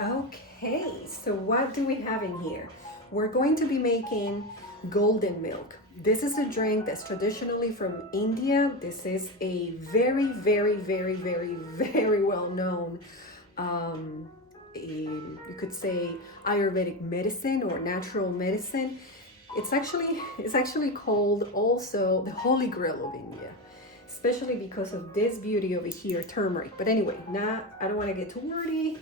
Okay, so what do we have in here? We're going to be making golden milk. This is a drink that's traditionally from India. This is a very well known, you could say, Ayurvedic medicine or natural medicine. It's actually called also the Holy Grail of India, especially because of this beauty over here, turmeric. But anyway, I don't want to get too wordy,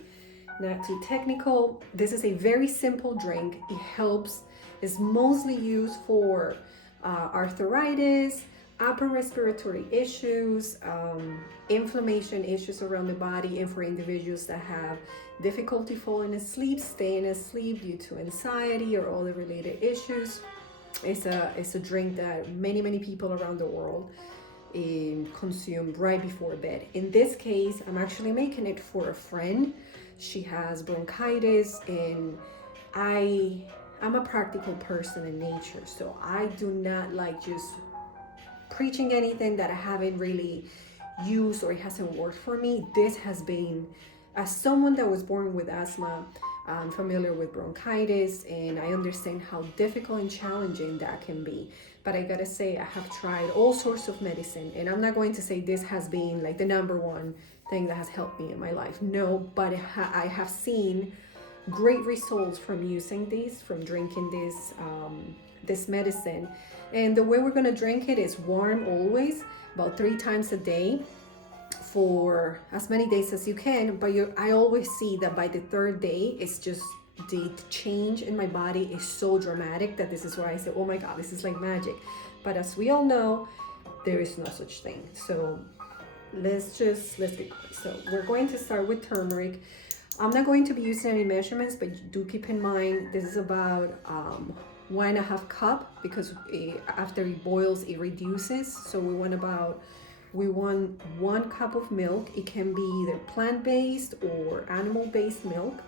not too technical. This is a very simple drink. It helps. It's mostly used for arthritis, upper respiratory issues, inflammation issues around the body, and for individuals that have difficulty falling asleep, staying asleep due to anxiety or other related issues. It's a drink that many people around the world consume right before bed. In this case, I'm actually making it for a friend. She has bronchitis, and I'm a practical person in nature, so I do not like just preaching anything that I haven't really used or it hasn't worked for me. This has been, as someone that was born with asthma, I'm familiar with bronchitis, and I understand how difficult and challenging that can be. But I gotta say, I have tried all sorts of medicine, and I'm not going to say this has been like the number one thing that has helped me in my life. No, but I have seen great results from using this, from drinking this medicine. And the way we're gonna drink it is warm always, about 3 times a day for as many days as you can. But I always see that by the third day, it's just the change in my body is so dramatic that this is why I say, oh my God, this is like magic. But as we all know, there is no such thing. So let's get going. So we're going to start with turmeric. I'm not going to be using any measurements, but do keep in mind this is about 1.5 cups, because after it boils, it reduces. So we want 1 cup of milk. It can be either plant-based or animal-based milk.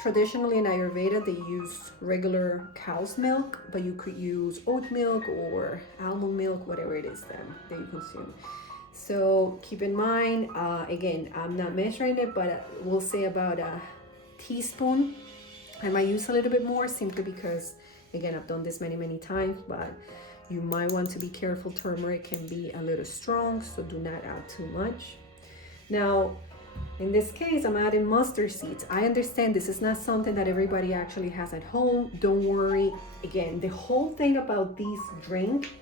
Traditionally in Ayurveda, they use regular cow's milk, but you could use oat milk or almond milk, whatever it is that you consume. So keep in mind, again, I'm not measuring it, but we'll say about a teaspoon. I might use a little bit more simply because, again, I've done this many times, but you might want to be careful. Turmeric can be a little strong, so do not add too much. Now, in this case, I'm adding mustard seeds. I understand this is not something that everybody actually has at home. Don't worry. Again, the whole thing about this drink,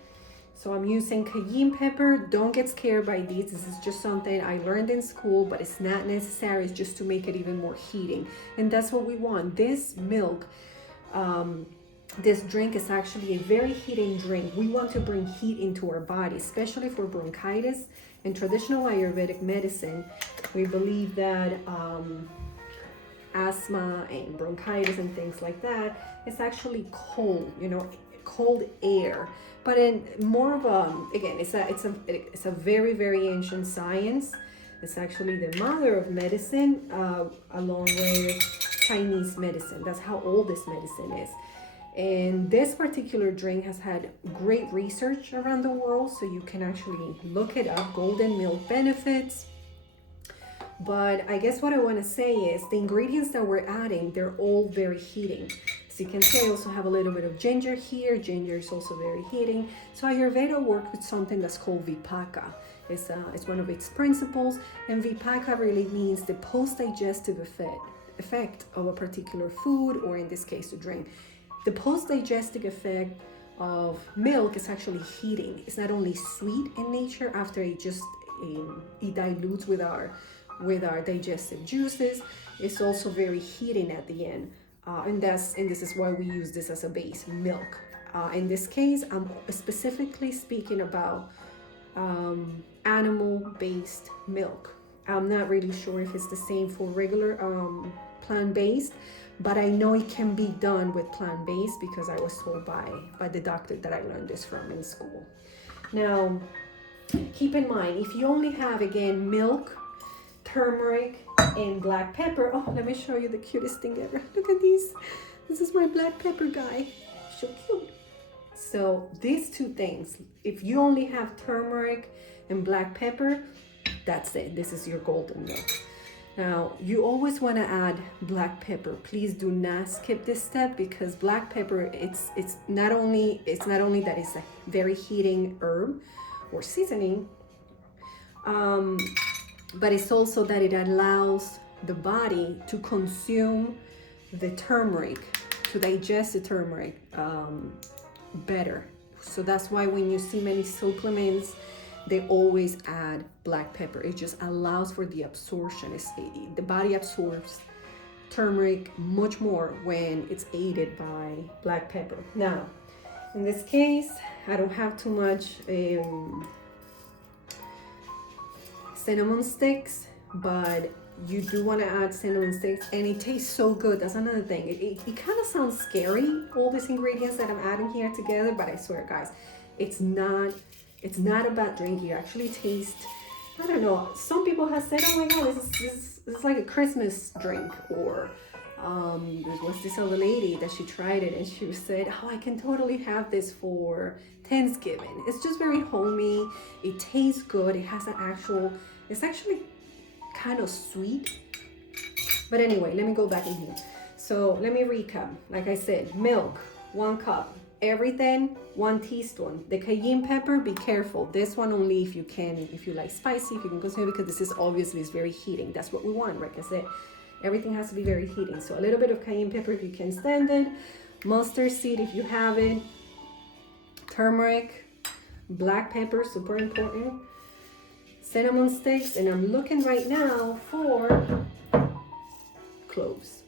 so I'm using cayenne pepper. Don't get scared by these. This is just something I learned in school, but it's not necessary. It's just to make it even more heating. And that's what we want. This milk, this drink is actually a very heating drink. We want to bring heat into our body, especially for bronchitis. In traditional Ayurvedic medicine, we believe that asthma and bronchitis and things like that is actually cold, cold air. But in more of again, it's a very ancient science. It's actually the mother of medicine, along with Chinese medicine. That's how old this medicine is. And this particular drink has had great research around the world, so you can actually look it up, golden milk benefits. But I guess what I want to say is the ingredients that we're adding, they're all very heating. As you can see, I also have a little bit of ginger here. Ginger is also very heating. So Ayurveda works with something that's called vipaka. It's one of its principles, and vipaka really means the post-digestive effect of a particular food, or in this case, a drink. The post-digestive effect of milk is actually heating. It's not only sweet in nature after it dilutes with our digestive juices. It's also very heating at the end, and this is why we use this as a base, milk. In this case, I'm specifically speaking about animal-based milk. I'm not really sure if it's the same for regular plant-based, but I know it can be done with plant-based because I was told by the doctor that I learned this from in school. Now, keep in mind, if you only have, again, milk, turmeric, and black pepper. Oh, let me show you the cutest thing ever. Look at these. This is my black pepper guy. So cute. So these two things, if you only have turmeric and black pepper, that's it. This is your golden milk. Now, you always want to add black pepper. Please do not skip this step, because black pepper, it's not only that it's a very heating herb or seasoning, but it's also that it allows the body to consume the turmeric, to digest the turmeric better. So that's why when you see many supplements, they always add black pepper. It just allows for the absorption. The body absorbs turmeric much more when it's aided by black pepper. Now, in this case, I don't have too much cinnamon sticks, but you do want to add cinnamon sticks, and it tastes so good. That's another thing. It kind of sounds scary, all these ingredients that I'm adding here together, but I swear, guys, it's not about drinking. You actually taste, I don't know, some people have said, oh my god, this is like a Christmas drink. Or there was this other lady that she tried it and she said, oh, I can totally have this for Thanksgiving. It's just very homey. It tastes good. It has it's actually kind of sweet. But anyway, let me go back in here. So let me recap. Like I said, milk, 1 cup. Everything, 1 teaspoon. The cayenne pepper, be careful. This one only if you like spicy, if you can consume it, because this is obviously is very heating. That's what we want, like I said. Everything has to be very heating. So a little bit of cayenne pepper if you can stand it. Mustard seed if you have it. Turmeric, black pepper, super important. Cinnamon sticks, and I'm looking right now for cloves,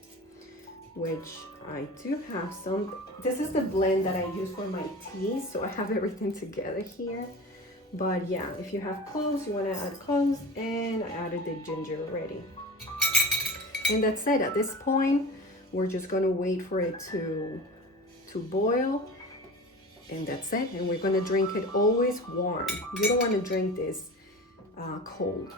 which I do have some. This is the blend that I use for my tea, so I have everything together here. But yeah, if you have cloves, you want to add cloves, and I added the ginger already. And that's it. At this point, we're just gonna wait for it to boil, and that's it. And we're gonna drink it always warm. You don't want to drink this cold.